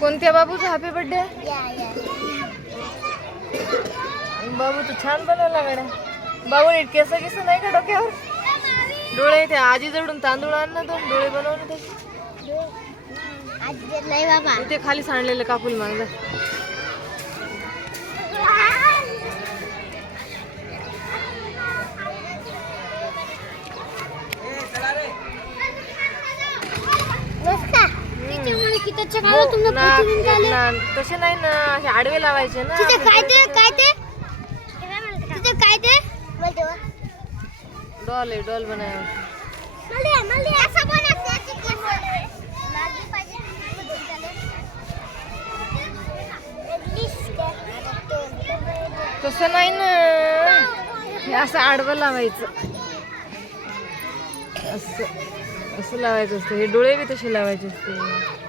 कोणत्या बाबूचा happy birthday? बाबू तू छान बनवला मॅडम. बाबू केस किस नाही का डोक्यावर? डोळे ते आजी जडून तांदूळ आण ना, दोन डोळे बनवून नाही बाबा, ते खाली सांडलेलं कापूल मागला. तसे नाही ना, असे आडवे लावायचे ना. डॉल आहे, डॉल बनाय. तसं नाही ना, हे असं आडवं लावायचं. असं असं लावायचं असतं. हे डोळे बी तसे लावायचे असते.